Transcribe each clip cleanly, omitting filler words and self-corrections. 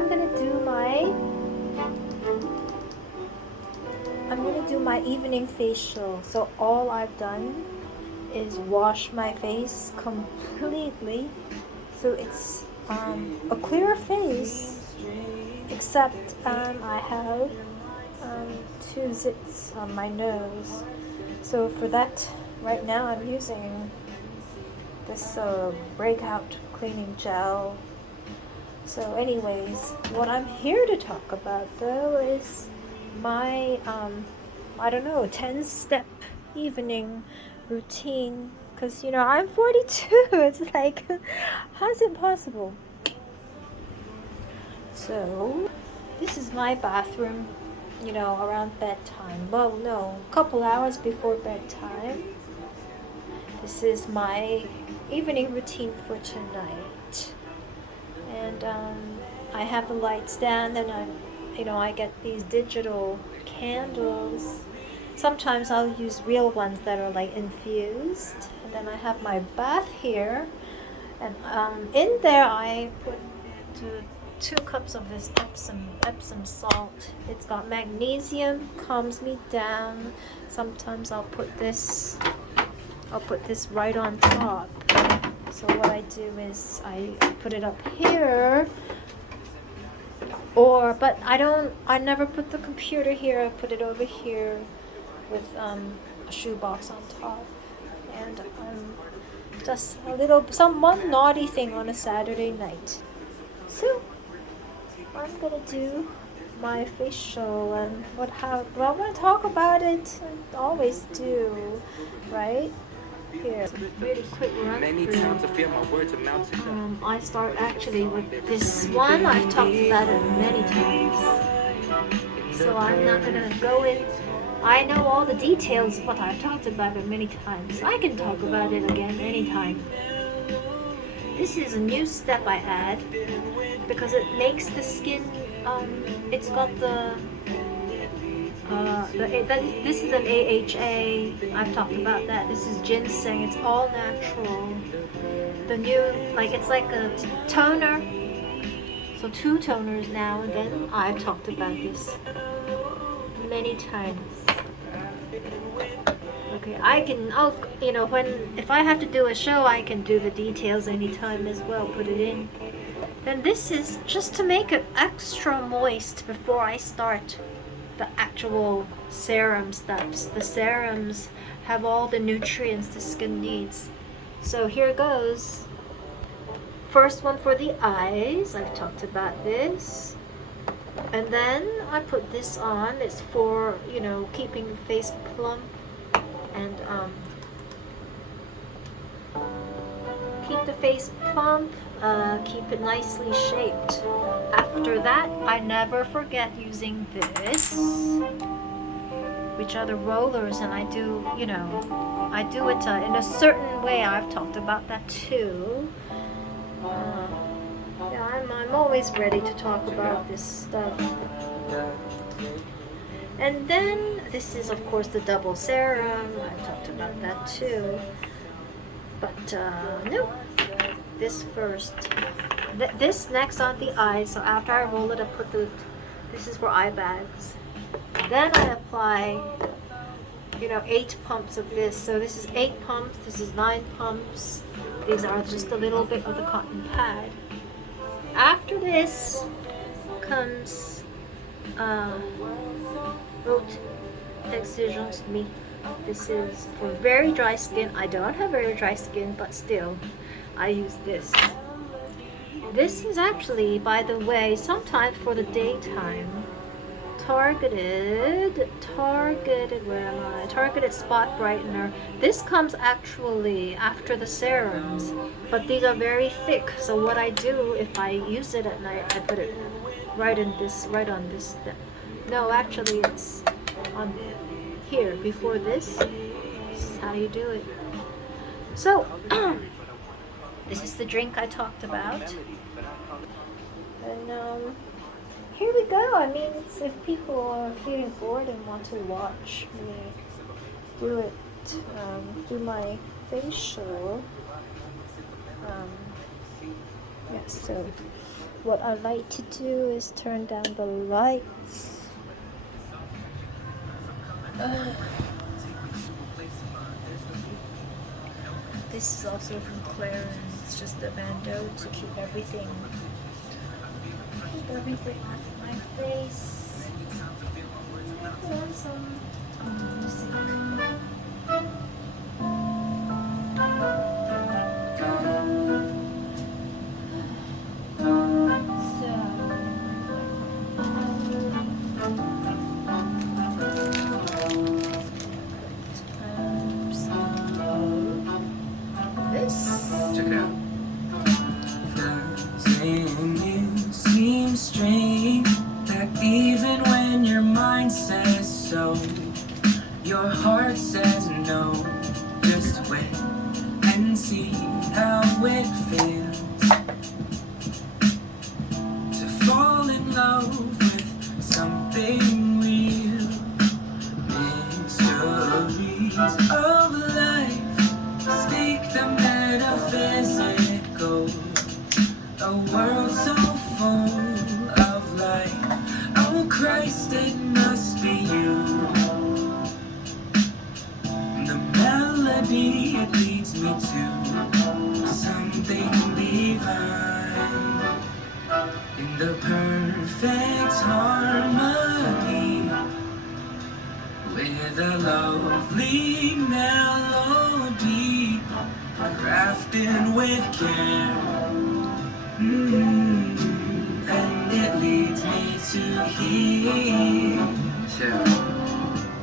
I'm gonna do my evening facial. So all I've done is wash my face completely, so it's a clear face, except I have two zits on my nose. So for that, right now I'm using this breakout cleaning gel. So anyways, what I'm here to talk about though is my I don't know, 10-step evening routine, because I'm 42. It's like, how's it possible? So this is my bathroom, around bedtime. Well, no, a couple hours before bedtime. This is my evening routine for tonight. And I have the lights down, and I get these digital candles. Sometimes I'll use real ones that are like infused. And then I have my bath here, and in there I put 2 cups of this Epsom salt. It's got magnesium, calms me down. Sometimes I'll put this right on top. So what I do is I put it up here, but I never put the computer here. I put it over here with a shoebox on top, and just one naughty thing on a Saturday night. So I'm gonna do my facial, and I'm gonna talk about it. I always do, right? Here, really quick run through. I start actually with this one. I've talked about it many times, so I'm not gonna go in. I know all the details, but I've talked about it many times. I can talk about it again anytime. This is a new step I add because it makes the skin. It's got this is an AHA. I've talked about that. This is ginseng. It's all natural. The new, it's like a toner. So 2 toners now, and then I've talked about this many times. Okay, if I have to do a show, I can do the details anytime as well, put it in. Then this is just to make it extra moist before I start the actual serum steps. The serums have all the nutrients the skin needs. So here goes. First one for the eyes. I've talked about this. And then I put this on. It's for, keeping the face plump and keep the face plump, keep it nicely shaped. After that, I never forget using this, which are the rollers, and I do it in a certain way. I've talked about that too. I'm always ready to talk about this stuff. And then this is of course the double serum. I've talked about that too. But no, this first. This next on the eyes. So after I roll it, I put this is for eye bags. Then I apply 8 pumps of this. So this is 8 pumps, this is 9 pumps. These are just a little bit of the cotton pad. After this comes Haute Exigence Me. This is for very dry skin. I don't have very dry skin, but still, I use this. This is actually, by the way, sometimes for the daytime, targeted spot brightener. This comes actually after the serums, but these are very thick. So what I do, if I use it at night, I put it right on this step. No, actually it's on here before this. This is how you do it. So this is the drink I talked about, and here we go. I mean, if people are feeling bored and want to watch me do my facial, so what I like to do is turn down the lights. This is also from Claire, and it's just a bandeau to keep everything off my face. I put on some music. Check it out. Doesn't it seem strange that even when your mind says so, your heart says no? Just wait and see how it feels to fall in love with something real. Mysteries of life, speak the metaphysical. A world so full of light. Oh Christ, it must be you. The melody, it leads me to something divine. In the perfect harmony, with a lovely melody, crafted with care. And it leads me to here. Yeah.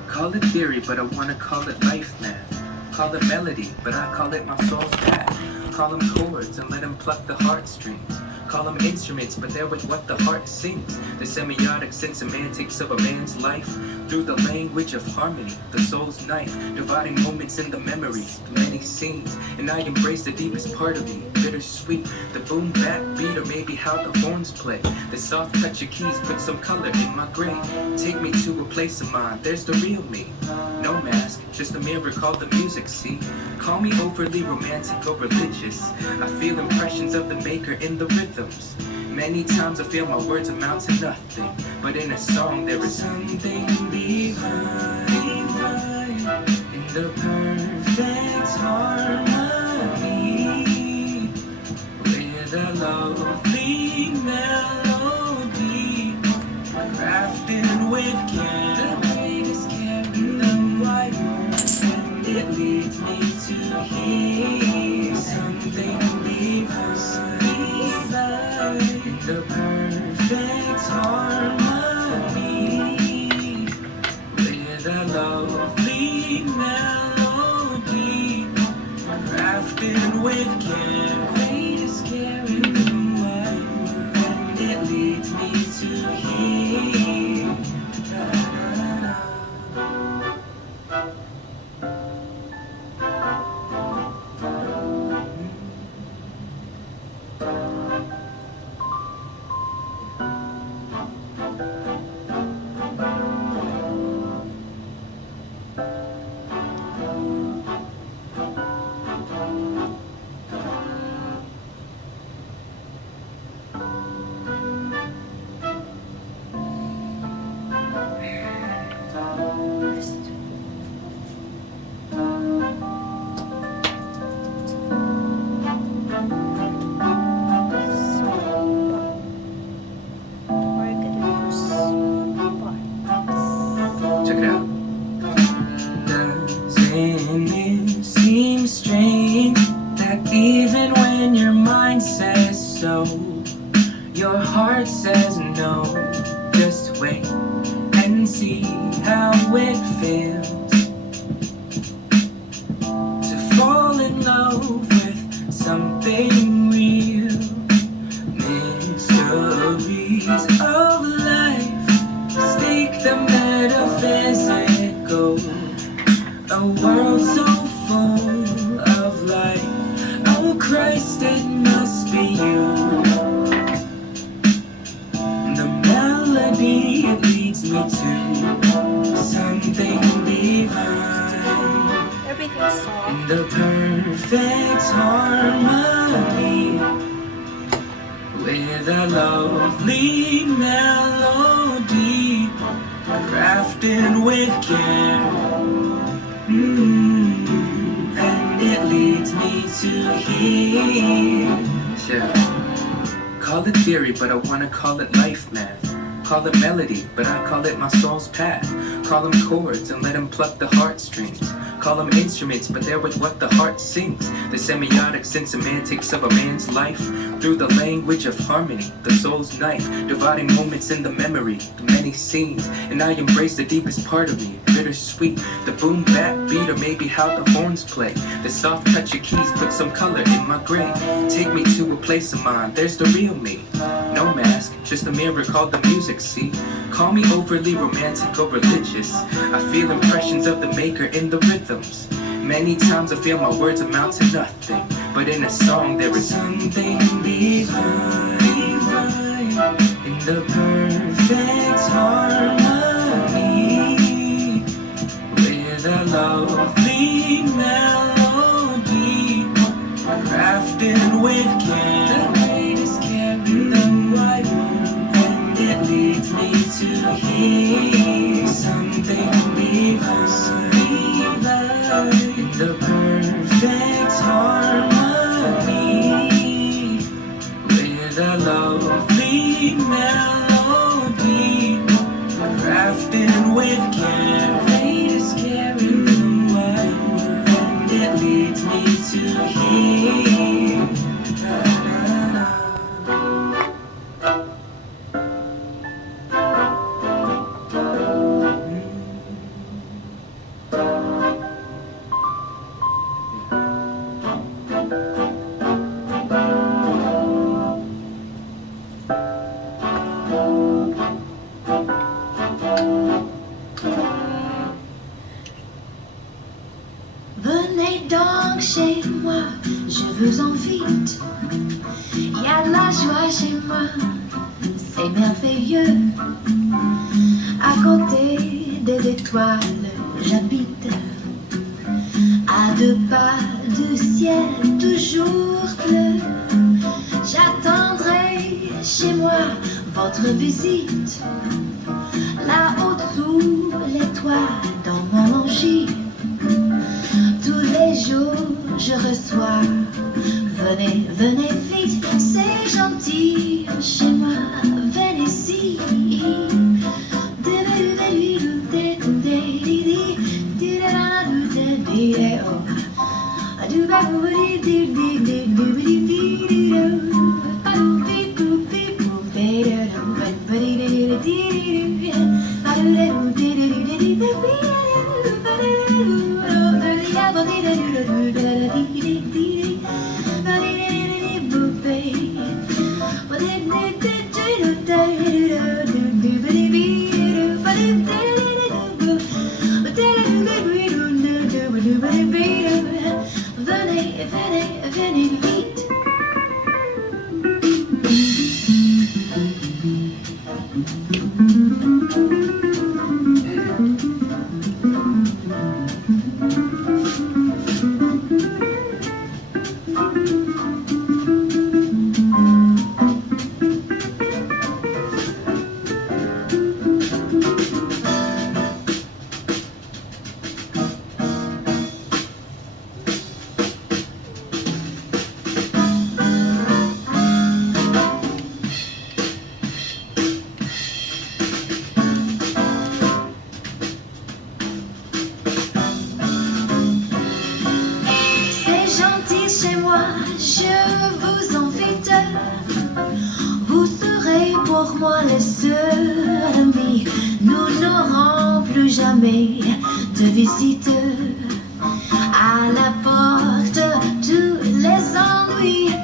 Call it theory, but I wanna call it life math. Call it melody, but I call it my soul's path. Call them chords and let them pluck the heartstrings. Call them instruments, but they're with what the heart sings. The semiotics and semantics of a man's life. Through the language of harmony, the soul's knife, dividing moments in the memory, the many scenes. And I embrace the deepest part of me, bittersweet. The boom bap beat, or maybe how the horns play. The soft touch of keys put some color in my gray. Take me to a place of mine, there's the real me. No mask, just a mirror called the music, see? Call me overly romantic or religious. I feel impressions of the maker in the rhythms. Many times I feel my words amount to nothing, but in a song there is something divine, in the perfect harmony, with a lovely melody, crafted with care, the greatest care in the wide world, and it leads me to hear something divine. The perfect harmony, with a lovely melody, crafted with care, greatest care in the wide world, and it leads me to here. Check it out. Doesn't it seem strange that even when your mind says so, your heart says no? Just wait and see how it feels to fall in love with something real. Mysteries of life, stake the metaphysical. A world so full of life. Oh Christ, it must be you. The melody, it leads me to something divine. Everything's soft. In the perfect harmony, with a lovely melody, crafted with care. And it leads me to here. Yeah. Call it theory, but I wanna call it life math. Call it melody, but I call it my soul's path. Call them chords and let them pluck the heartstrings. Call them instruments, but they're with what the heart sings. The semiotics and semantics of a man's life. Through the language of harmony, the soul's knife. Dividing moments in the memory, the many scenes. And I embrace the deepest part of me, bittersweet. The boom bap beat, or maybe how the horns play. The soft touch of keys put some color in my gray. Take me to a place of mine, there's the real me. No mask, just a mirror called the music, see? Call me overly romantic or religious. I feel impressions of the maker in the rhythms. Many times I feel my words amount to nothing, but in a song there is something divine, in the perfect harmony, with a lovely melody, crafted with care. The greatest care in the wide world, and it leads me to hear something divine, in the perfect harmony, with a lovely melody, crafted with care. Greatest care in the wide world, and it leads me to here. Venez donc chez moi, je vous invite. Il y a de la joie chez moi, c'est merveilleux. À côté des étoiles, j'habite. À 2 pas du ciel, toujours bleu. J'attendrai chez moi votre visite. Là-haut sous les toits, dans mon logis. Tous les jours je reçois. Venez, venez vite, c'est gentil. Chez moi, venez-y. Venez, venez, venez vite. Chez moi, je vous invite. Vous serez pour moi les seuls amis. Nous n'aurons plus jamais de visite. À la porte, tous les ennuis.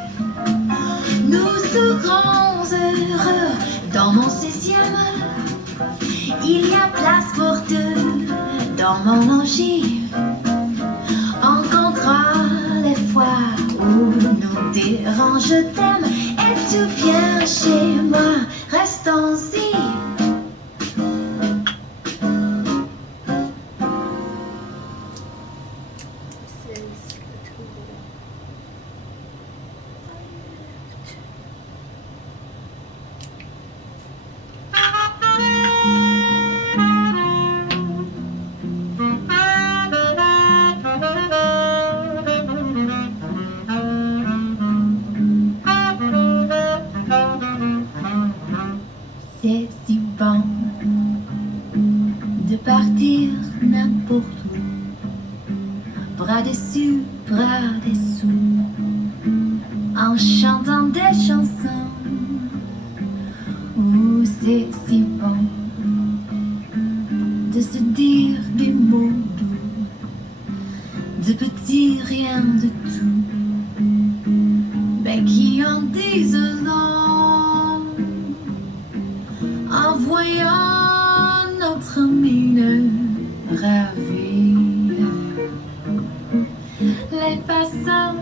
Nous serons heureux dans mon 6e. Il y a place pour 2 dans mon logis. On comptera les fois où nous dirons je t'aime. Es-tu bien chez moi? Restons-y. This is a tool I left. si bon de partir n'importe où, bras dessus, bras dessous, en chantant des chansons. Où c'est si bon de se dire des mots doux, de petits rien de tout, mais qui en disent long, en voyant notre mine ravie. Les passants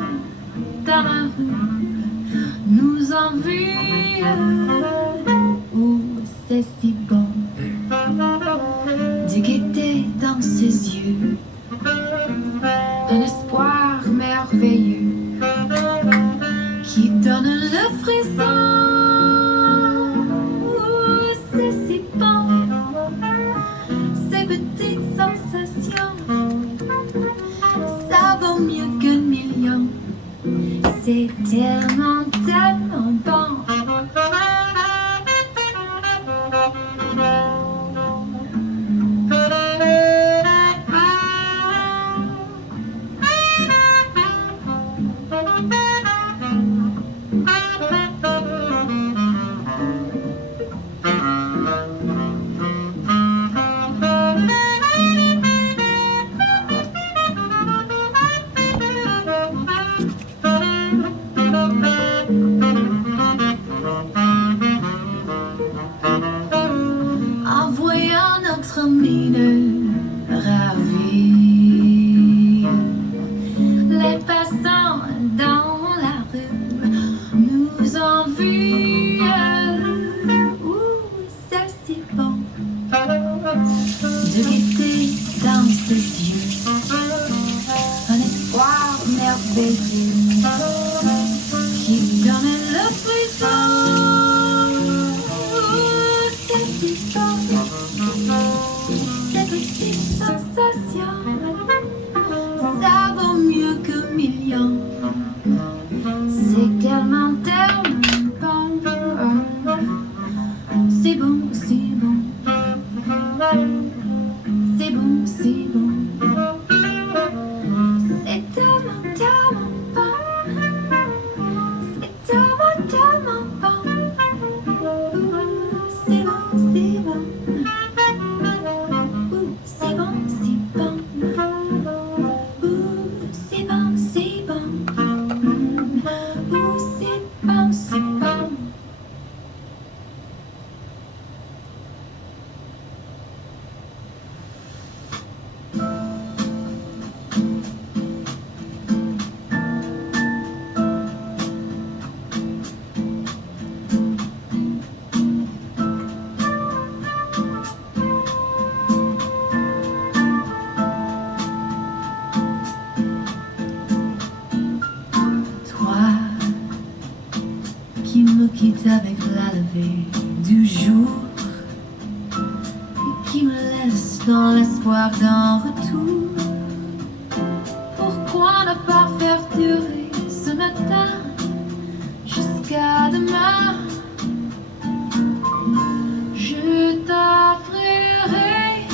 dans la rue nous envient. Où c'est si bon de guetter dans ses yeux un espoir merveilleux qui donne le frisson. Où c'est si bon, ces petites sensations, ça vaut mieux qu'un million. C'est tellement, tellement bon. En voyant notre mine ravie, les passants dans la rue nous envient. Où c'est si bon de guetter dans ses yeux un espoir merveilleux qui donne le frisson. Ces petites sensations, ça vaut mieux que millions. C'est tellement, tellement bon. C'est bon, c'est bon. C'est bon, c'est bon. C'est tellement, tellement bon. C'est tellement, tellement bon. C'est bon, c'est bon. C'est bon, c'est bon. C'est bon, c'est bon. C'est bon, c'est bon. Qui me quitte avec la levée du jour et qui me laisse dans l'espoir d'un retour. Pourquoi ne pas faire durer ce matin jusqu'à demain? Je t'offrirai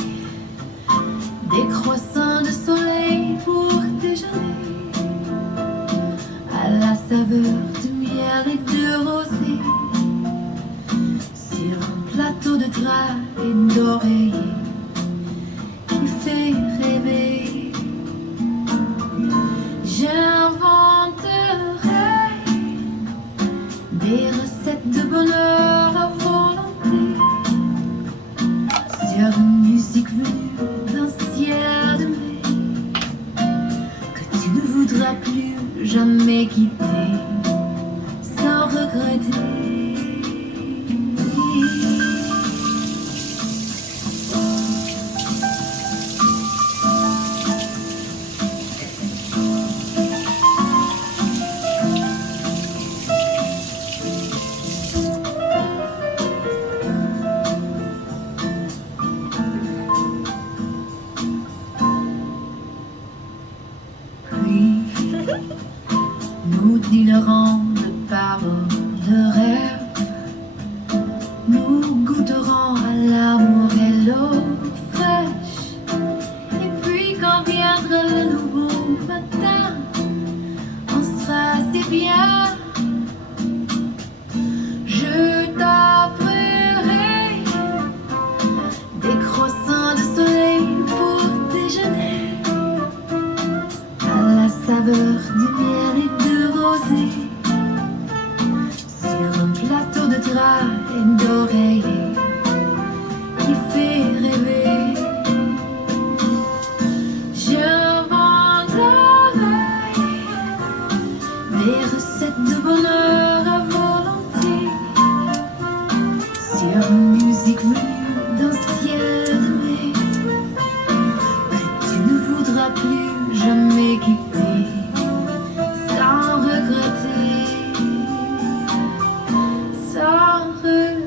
des croissants de soleil pour déjeuner à la saveur de miel et de rosée sur un plateau de drap et d'oreiller qui fait rêver. J'inventerai des recettes de bonheur à volonté sur une musique venue d'un ciel de mai que tu ne voudras plus jamais quitter sans regretter. Puis nous dînerons de paroles de rêve musique venue d'un ciel de mai que tu ne voudras plus jamais quitter sans regretter, sans regretter.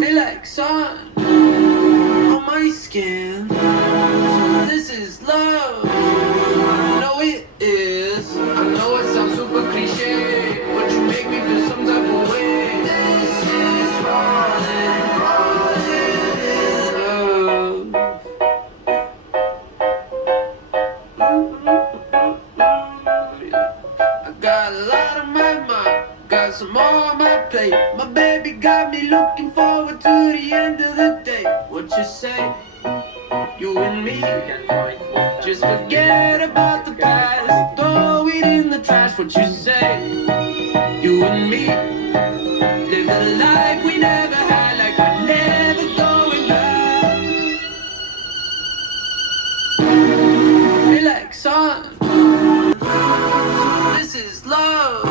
They like sun on my skin. This is love. I know it is. I know it sounds super cliche, but you make me feel some type of way. This is falling, falling in love. I got a lot on my mind, got some more on my plate. My baby got me looking forward to the end of the day. What you say? You and me, just forget about the past, throw it in the trash. What you say? You and me, live the life we never had, like we're never going back. Feel like sun. This is love. I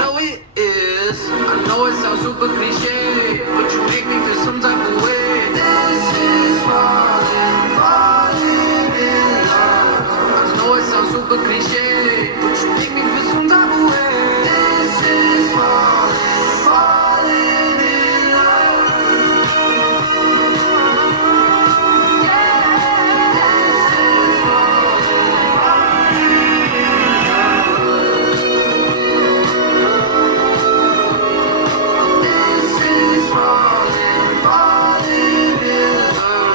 know it is. I know it sounds super cliche, but you make me feel some type of way. This is falling, falling in love. I know it sounds super cliche, but you make me feel some type of way. This is falling, falling in love. This is falling, falling in love. This is falling, falling in love.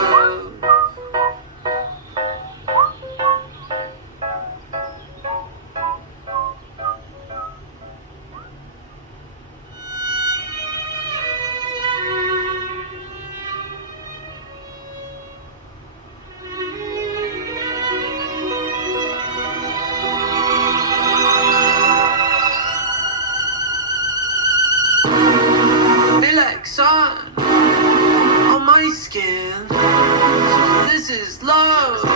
Feel like sun on my skin. This is love. I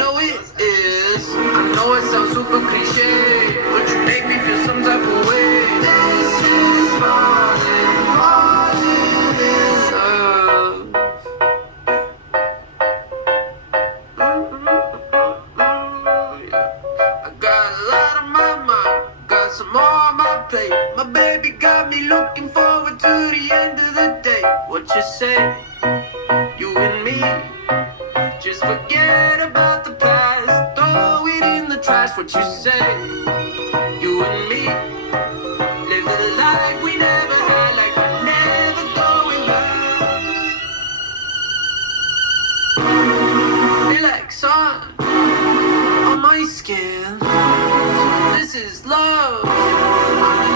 know it is. I know it sounds super cliche, but you make me feel some type of way. This is falling, falling in love. I got a lot on my mind, got some more on my plate. My baby got me looking forward to the end of the day. What you say? You and me, just forget about the past, throw it in the trash. What you say? You and me, live the life we never had, like we're never going back. Feel like sun on my skin. This is love. I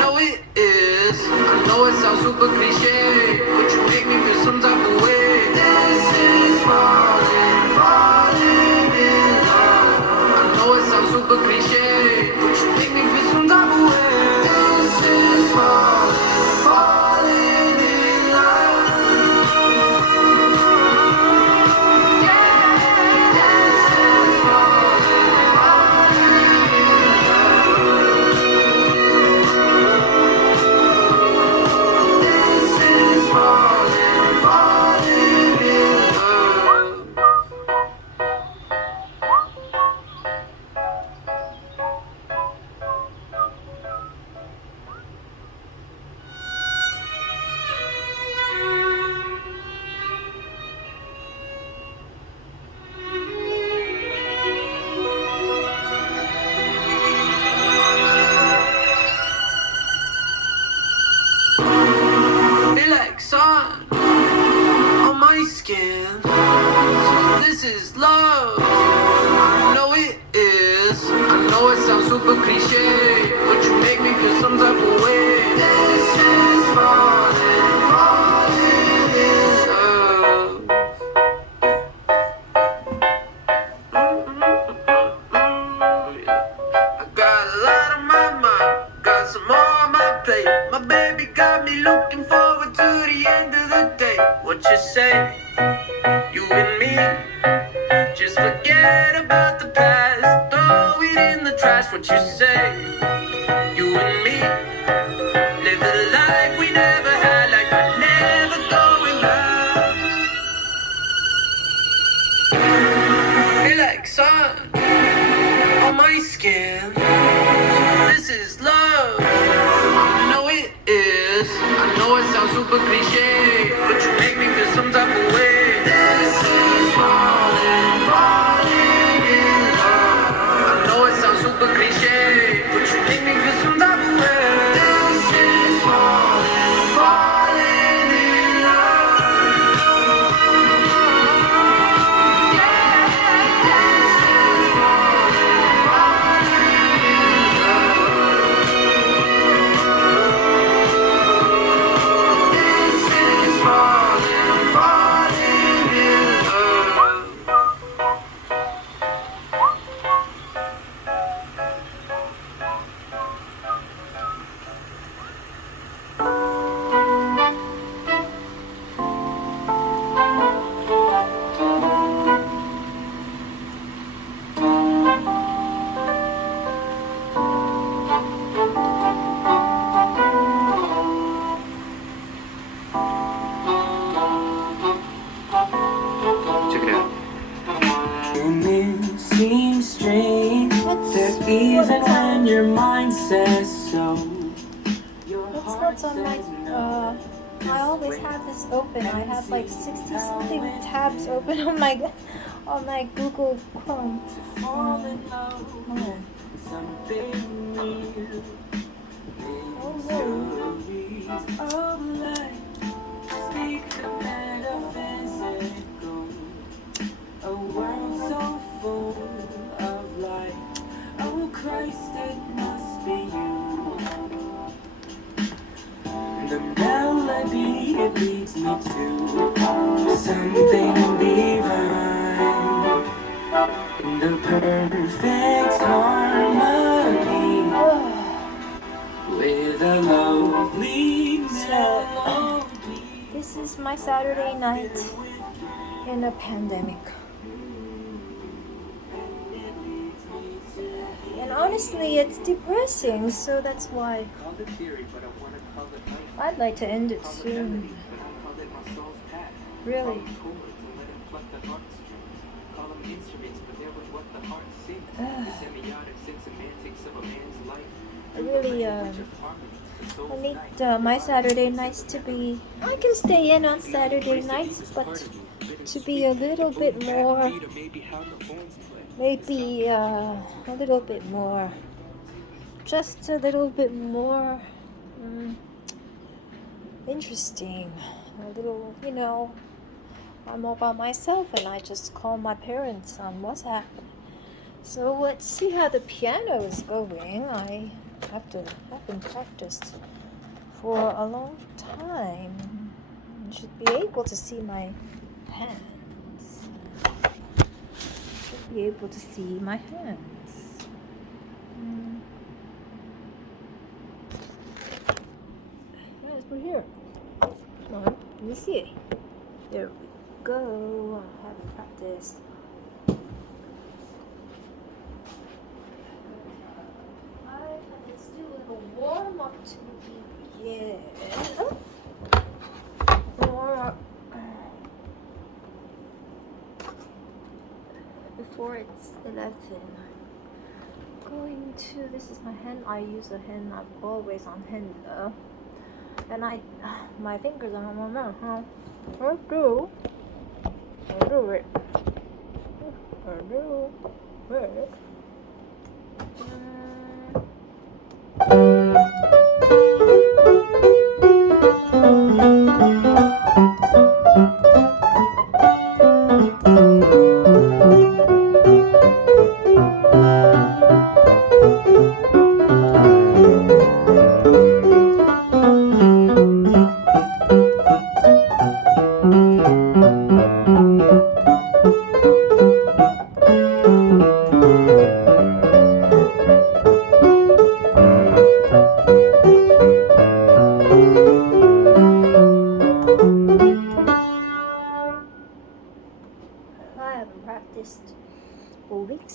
know it is. I know it sounds super cliche, but you make me feel some type of way. This is falling, falling in love. I know it sounds super cliche, but you make me feel some type of way. This is falling, falling in love. This is falling, falling in love. this is love. I know it is. I know it sounds super cliche, but you make me feel some type of way. This is falling, falling in love. I got a lot on my mind, got some more on my plate. My baby got me looking forward to the end of the day. What you say? You and me, just forget about the past, throw it in the trash. What you say? You and me, live the life we never had, like we're never going back. Feel like sun on my skin. This is love. I know it is. I know it sounds super cliche, but you make me feel some type of way. This is falling, falling in love. I know it sounds super cliche, but you make me feel some type of way. This is falling, falling in love. Yeah, this is falling, falling in love. This is falling, falling in love. Check it out. And it seems strange that even when your mind says so, your What's on my I always have this open. I have like 60 something tabs open on my Google Chrome. fall in love with something new. Mysteries of life speak the metaphysical. A world so full of light. Oh Christ, it must be you. The melody, it leads me to something divine. In the perfect harmony with a lovely melody. This is my Saturday night in a pandemic. And honestly, it's depressing, so that's why Call it theory, but I wanna call it life. I'd like to end it Call it soon. melody, but I call it my soul's path. Really. Call them chords and let it pluck the heartstrings. Call them instruments, but they're with what the heart sings. The semiotics and semantics of a man's life. I really, Language of harmony, the soul's I need night. my Saturday nights to be. I can stay in on Saturday nights, but to be a little bit more, maybe a little bit more, just a little bit more interesting. A little, I'm all by myself and I just call my parents on WhatsApp. So let's see how the piano is going. I haven't practiced for a long time. You should be able to see my hands. Should be able to see my hands. Yes, we're here. Come on, let me see. There we go. I haven't practiced. Let's do a little warm up to begin. Warm up before it's 11. Going to, this is my hand. I use a hand. I'm always on hand. And my fingers are on my mouth. I do it.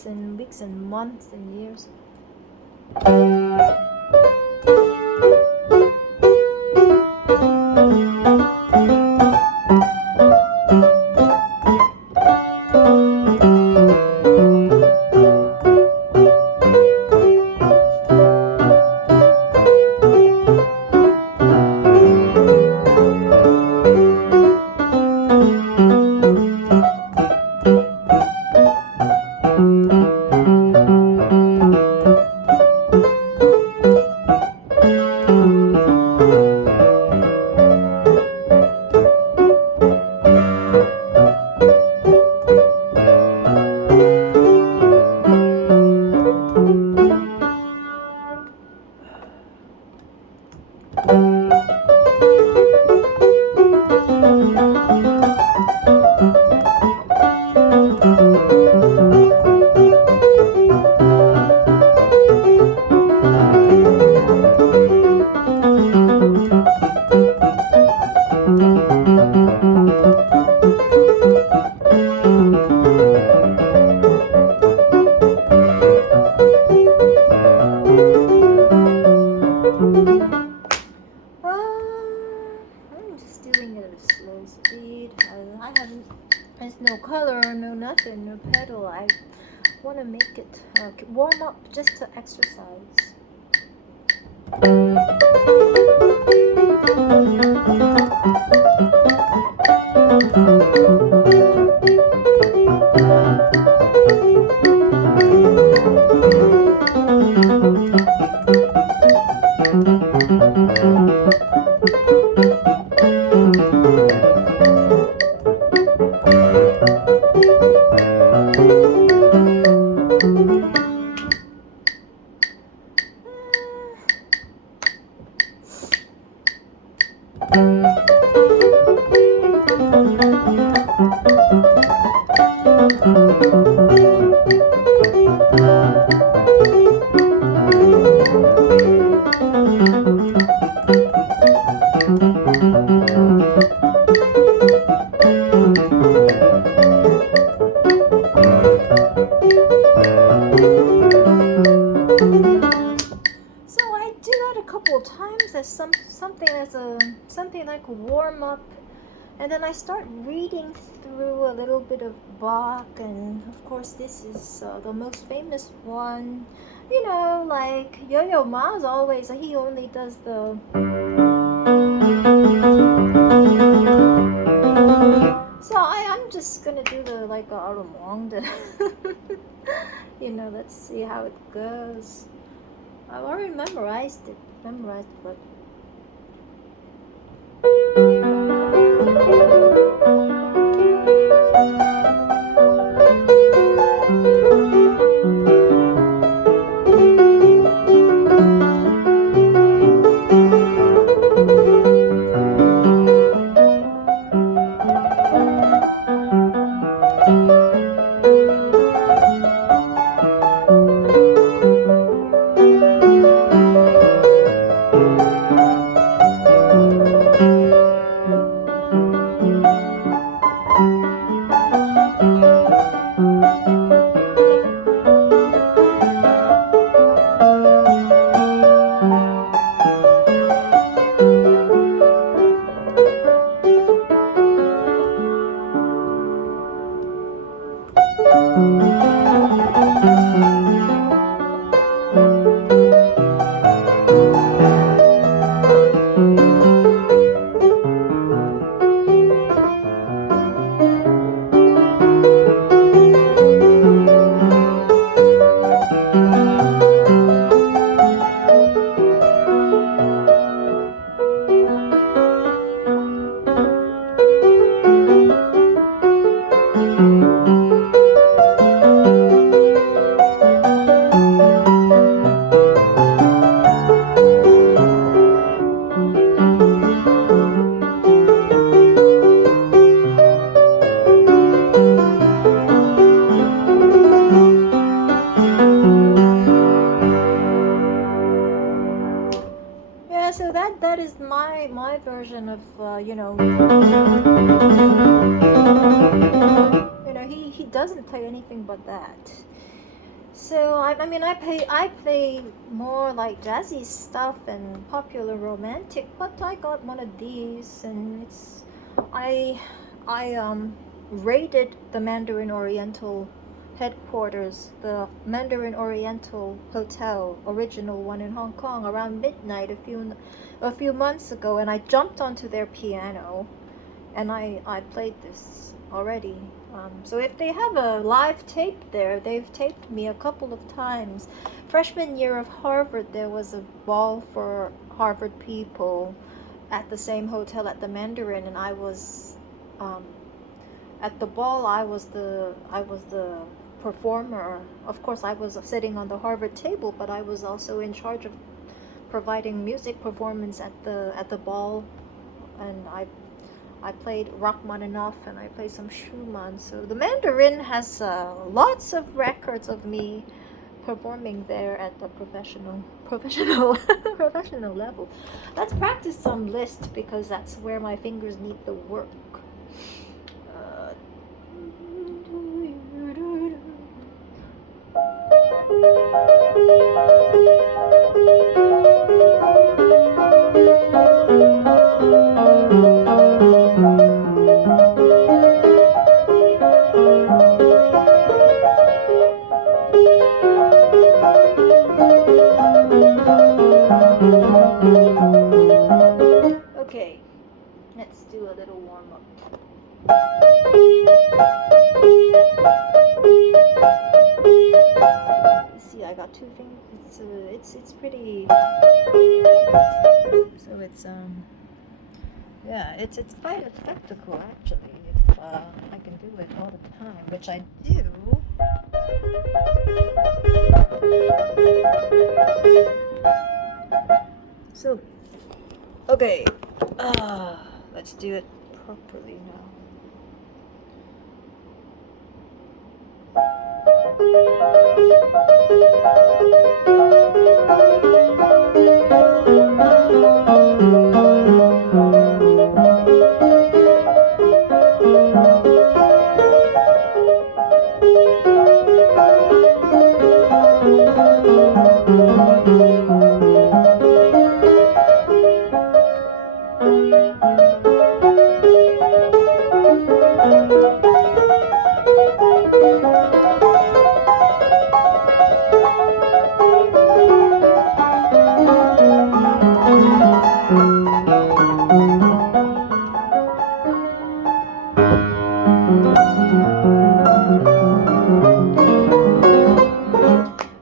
weeks and months and years. I'm just doing it at a slow speed. I haven't, there's no color, no nothing, no pedal. I want to make it warm up just to exercise. Something like warm up, and then I start reading through a little bit of Bach, and of course this is the most famous one, you know, like Yo-Yo Ma's always, he only does the so I'm just gonna do the like Allemande. You know, let's see how it goes. I already memorized it, but so that is my version of you know, he doesn't play anything but that. So I play more like jazzy stuff and popular romantic, but I got one of these, and I raided the Mandarin Oriental headquarters, the Mandarin Oriental Hotel, original one in Hong Kong, around midnight a few months ago, and I jumped onto their piano, and I played this already. So if they have a live tape there, they've taped me a couple of times. Freshman year of Harvard, there was a ball for Harvard people at the same hotel at the Mandarin, and I was at the ball. I was the performer. Of course, I was sitting on the Harvard table, but I was also in charge of providing music performance at the ball, and I played Rachmaninoff and I played some Schumann. So the Mandarin has lots of records of me performing there at the professional professional level. Let's practice some Liszt because that's where my fingers need the work. Okay, let's do a little warm up. See, I got two fingers. It's pretty. So it's yeah, it's quite a spectacle actually. If I can do it all the time, which I do. So, okay, let's do it properly now.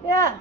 Yeah.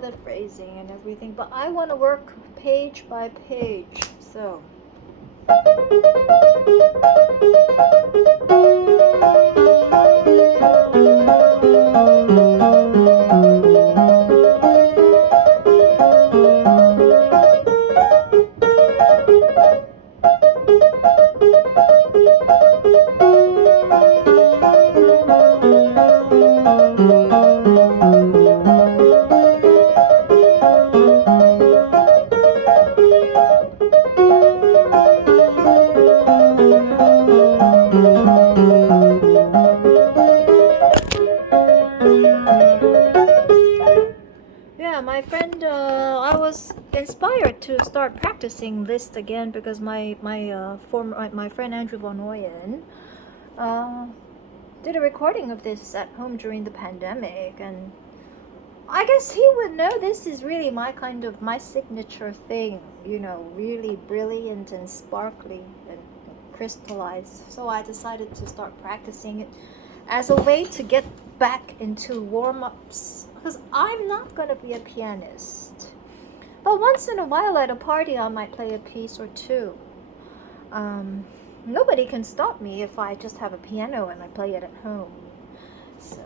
The phrasing and everything, but I want to work page by page, so. Yeah, my friend, I was inspired to start practicing Liszt again because my friend Andrew Von Oyen did a recording of this at home during the pandemic, and I guess he would know this is really my signature thing, you know, really brilliant and sparkly and crystallized. So I decided to start practicing it as a way to get back into warm-ups, because I'm not going to be a pianist. But once in a while at a party, I might play a piece or two. Nobody can stop me if I just have a piano and I play it at home. So.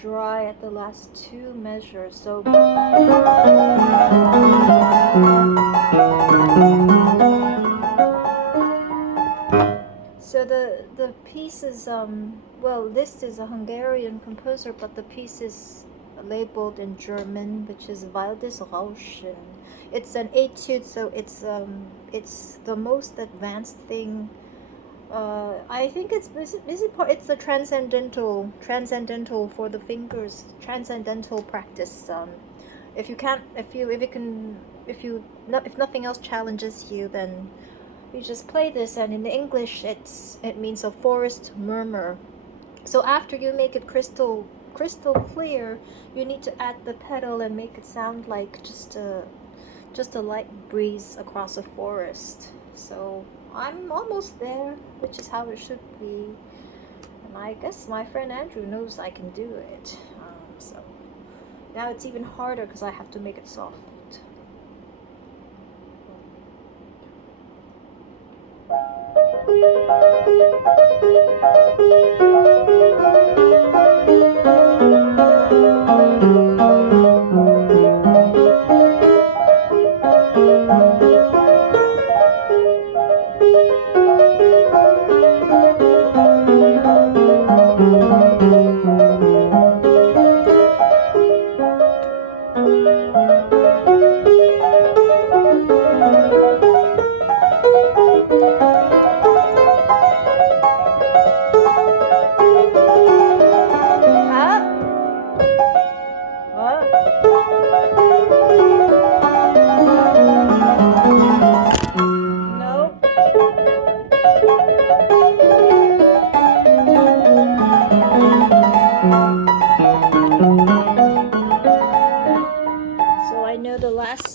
Dry at the last two measures, so the piece is well, Liszt is a Hungarian composer, but the piece is labeled in German, which is Wildes Rauschen. It's an etude, so it's the most advanced thing. I think it's busy part. It's a transcendental for the fingers, transcendental practice. If nothing else challenges you, then you just play this. And in English, it means a forest murmur. So after you make it crystal clear, you need to add the pedal and make it sound like just a light breeze across a forest. So I'm almost there, which is how it should be. And I guess my friend Andrew knows I can do it. So now it's even harder because I have to make it soft.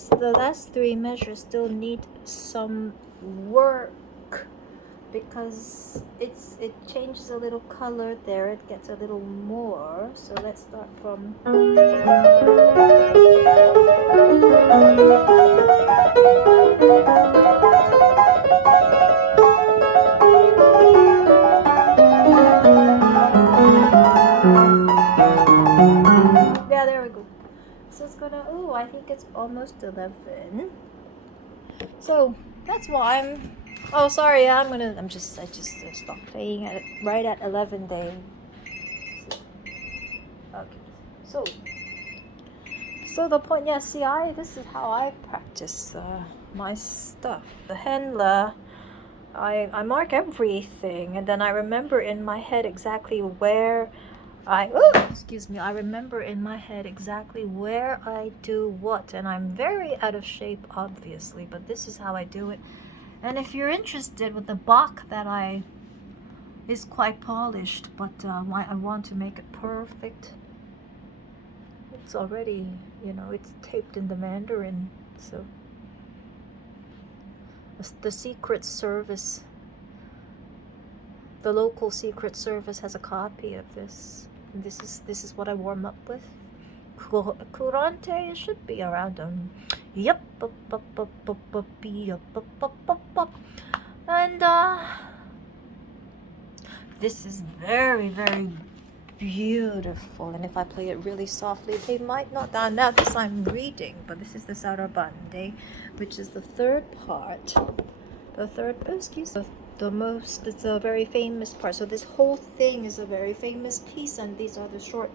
The last three measures still need some work because it changes a little color there. It gets a little more. So let's start from. Yeah, there we go. So it's gonna. Oh, I think it's almost 11. So that's why I'm. Oh, sorry. I just stopped playing at right at 11 day. Okay. So the point. Yeah. See, this is how I practice my stuff. The Händler. I mark everything, and then I remember in my head exactly where. I remember in my head exactly where I do what, and I'm very out of shape, obviously, but this is how I do it. And if you're interested with the Bach that is quite polished, but I want to make it perfect. It's already, it's taped in the Mandarin, so the Secret Service, the local Secret Service has a copy of this. This is what I warm up with. Courante should be around and this is very, very beautiful. And if I play it really softly, they might not. Now this I'm reading, but this is the Sarabande, which is the third part. The third it's a very famous part. So this whole thing is a very famous piece, and these are the short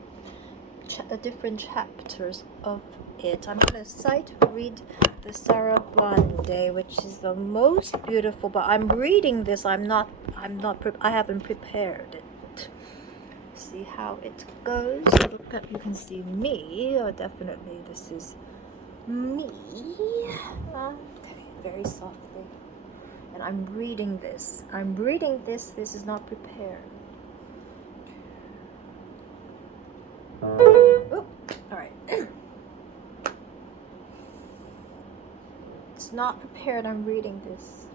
different chapters of it. I'm gonna sight read the Sarabande, which is the most beautiful, but I'm reading this. I haven't prepared it. See how it goes. You can see me. Definitely this is me. Okay, very softly. And I'm reading this. This is not prepared. Oh, all right. It's not prepared. I'm reading this.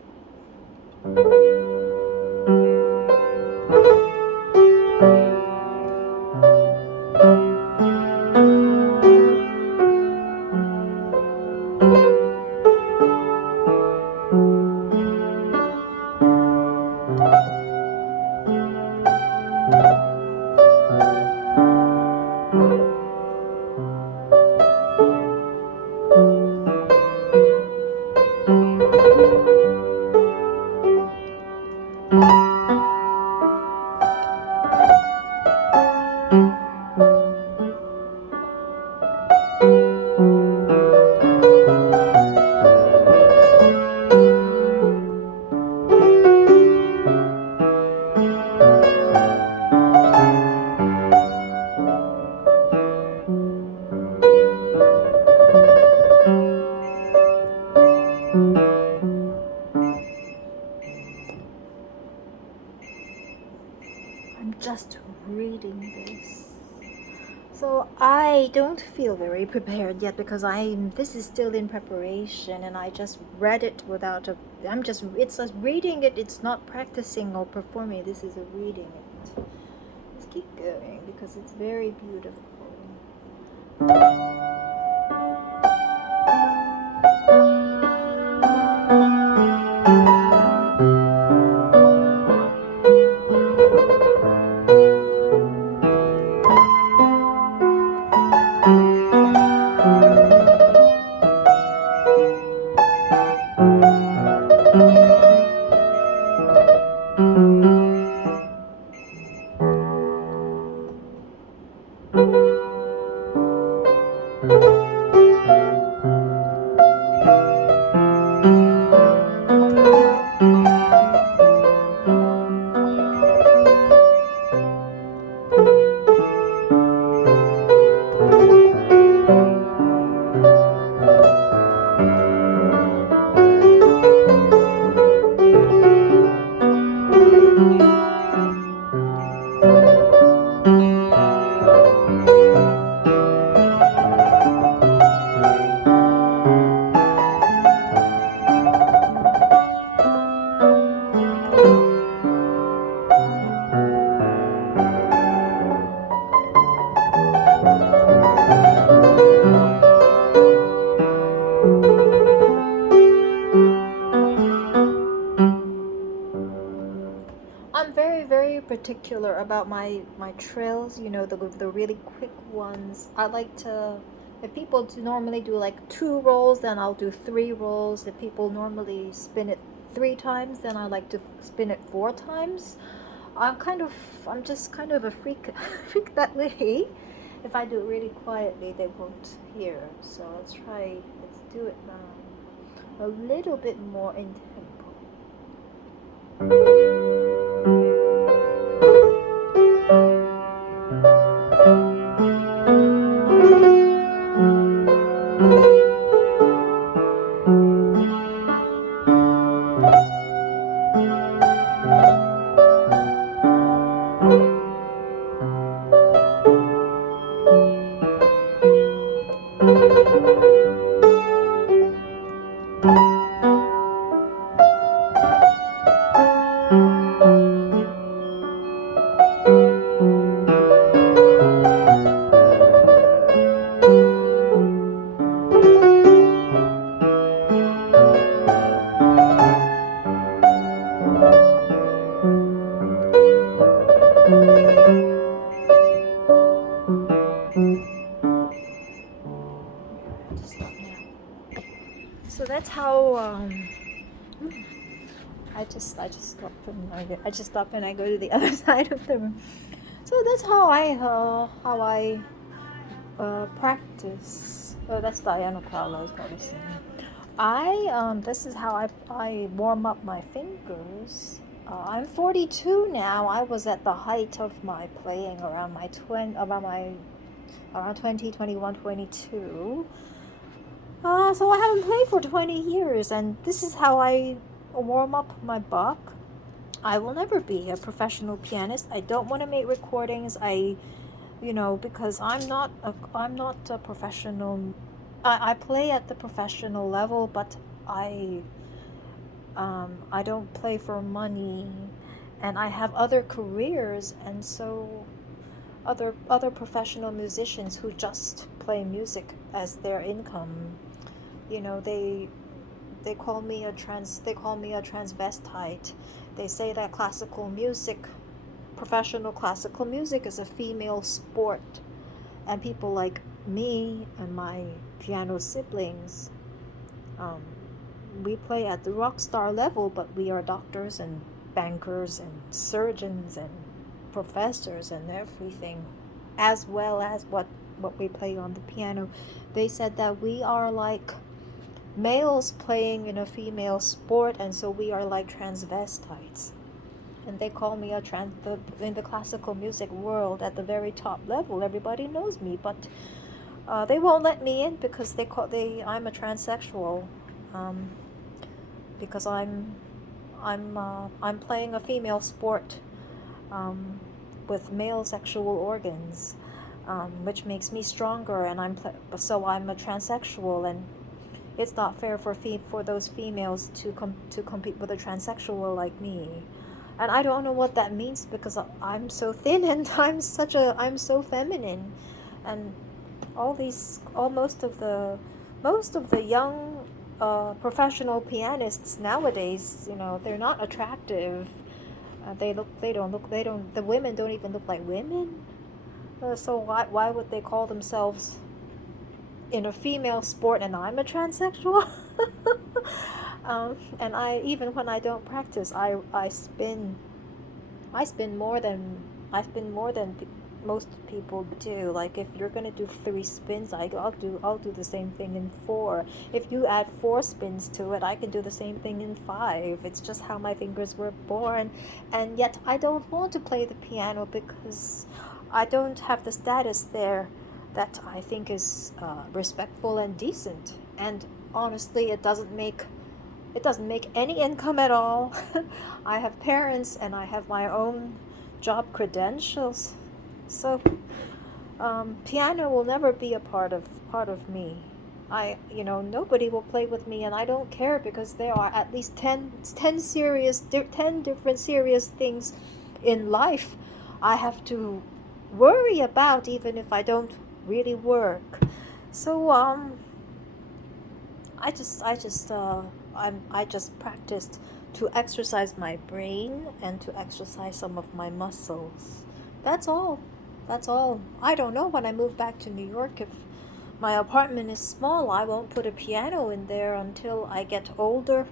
Just reading this, so I don't feel very prepared yet because this is still in preparation, and I just read it without it's just reading it. It's not practicing or performing. This is a reading it. Let's keep going because it's very beautiful. I'm very particular about my trails, you know, the really quick ones. I like to, if people normally do like 2 rolls, then I'll do 3 rolls. If people normally spin it 3 times, then I like to spin it 4 times. I'm just kind of a freak that way. If I do it really quietly, they won't hear. So let's do it now. A little bit more in tempo. So that's how I just stop and I go to the other side of the room. So that's how I practice. Oh, that's Diana Carlos probably singing. This is how I warm up my fingers. I'm 42 now. I was at the height of my playing around around 20, 21, 22. So I haven't played for 20 years, and this is how I warm up my buck. I will never be a professional pianist. I don't want to make recordings. Because I'm not a professional. I play at the professional level, but I don't play for money, and I have other careers, and so other professional musicians who just play music as their income, they call me a transvestite. They say that professional classical music is a female sport, and people like me and my piano siblings, we play at the rock star level, but we are doctors and bankers and surgeons and professors and everything, as well as what we play on the piano. They said that we are like males playing in a female sport, and so we are like transvestites. And they call me in the classical music world, at the very top level, everybody knows me, but they won't let me in because I'm a transsexual, because I'm playing a female sport with male sexual organs, which makes me stronger, and so I'm a transsexual, and it's not fair for those females to compete with a transsexual like me. And I don't know what that means, because I'm so thin and I'm so feminine, and most of the young professional pianists nowadays, they're not attractive. The women don't even look like women. So why would they call themselves in a female sport, and I'm a transsexual? And even when I don't practice, I spin more than most people do. Like, if you're gonna do 3 spins, I'll do the same thing in 4. If you add 4 spins to it, I can do the same thing in 5. It's just how my fingers were born. And yet I don't want to play the piano because I don't have the status there that I think is respectful and decent. And honestly, it doesn't make any income at all. I have parents and I have my own job credentials, so piano will never be a part of me. Nobody will play with me, and I don't care, because there are at least 10 different serious things in life I have to worry about, even if I don't really work. So I just practiced to exercise my brain and to exercise some of my muscles. That's all. I don't know, when I move back to New York, if my apartment is small, I won't put a piano in there until I get older.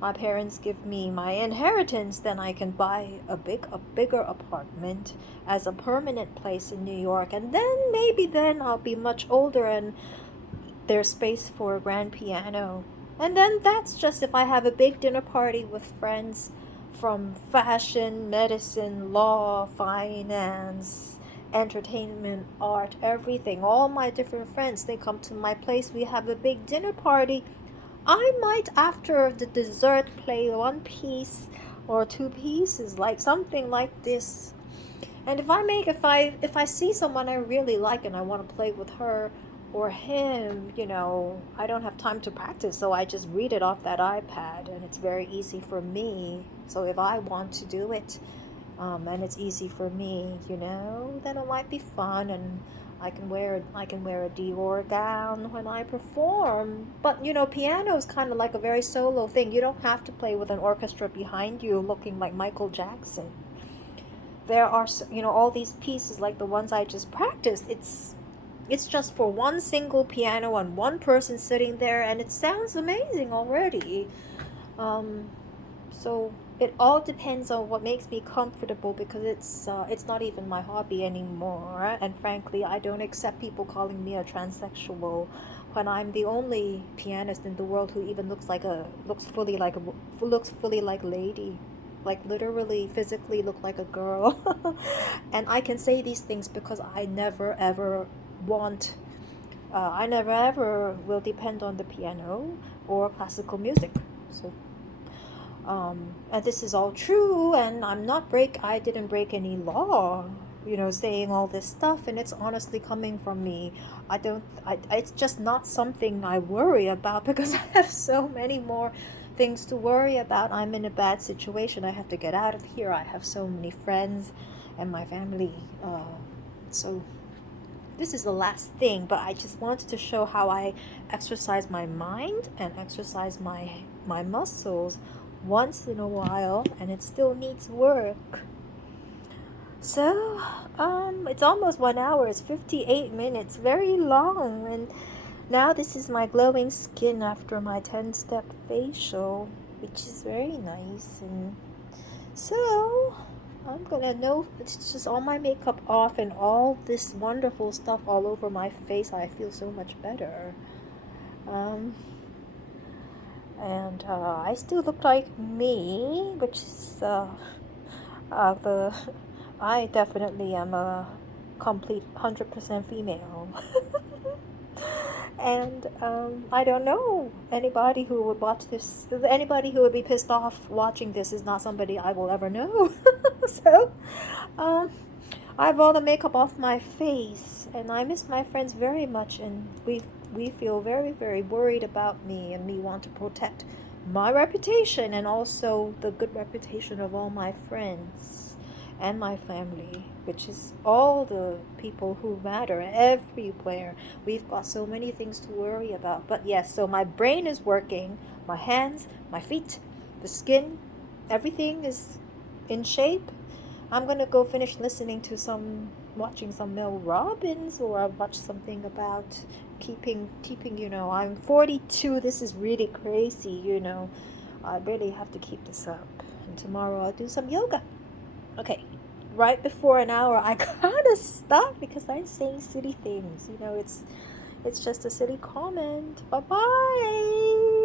My parents give me my inheritance, then I can buy a bigger apartment as a permanent place in New York, and then maybe I'll be much older and there's space for a grand piano. And then that's just if I have a big dinner party with friends from fashion, medicine, law, finance, entertainment, art, everything. All my different friends, they come to my place. We have a big dinner party. I might, after the dessert, play 1 piece or 2 pieces, like something like this. And if I see someone I really like and I want to play with her or him, I don't have time to practice, so I just read it off that iPad, and it's very easy for me. So if I want to do it, and it's easy for me, then it might be fun, and I can wear a Dior gown when I perform. But piano is kind of like a very solo thing. You don't have to play with an orchestra behind you looking like Michael Jackson. There are all these pieces like the ones I just practiced. It's just for 1 single piano and 1 person sitting there, and it sounds amazing already. So it all depends on what makes me comfortable because it's not even my hobby anymore. And frankly, I don't accept people calling me a transsexual when I'm the only pianist in the world who even looks fully like a lady, like literally physically look like a girl. And I can say these things because want I never ever will depend on the piano or classical music. So and this is all true, and I didn't break any law, saying all this stuff, and it's honestly coming from me. It's just not something I worry about because I have so many more things to worry about. I'm in a bad situation. I have to get out of here. I have so many friends and my family. So this is the last thing, but I just wanted to show how I exercise my mind and exercise my muscles once in a while, and it still needs work. So, it's almost 1 hour. It's 58 minutes, very long, and now this is my glowing skin after my 10-step facial, which is very nice. And so I'm gonna know it's just all my makeup off and all this wonderful stuff all over my face. I feel so much better. And I still look like me, which is the I definitely am a complete 100% female. And I don't know anybody who would watch this. Anybody who would be pissed off watching this is not somebody I will ever know. So, I have all the makeup off my face, and I miss my friends very much, and we feel very, very worried about me, and we want to protect my reputation and also the good reputation of all my friends and my family, which is all the people who matter everywhere. We've got so many things to worry about. But yes, so my brain is working, my hands, my feet, the skin, everything is in shape. I'm gonna go finish watching some Mel Robbins, or I'll watch something about keeping, I'm 42, this is really crazy, I really have to keep this up. And tomorrow I'll do some yoga. Okay, right before an hour, I gotta stop because I'm saying silly things. It's just a silly comment. Bye-bye.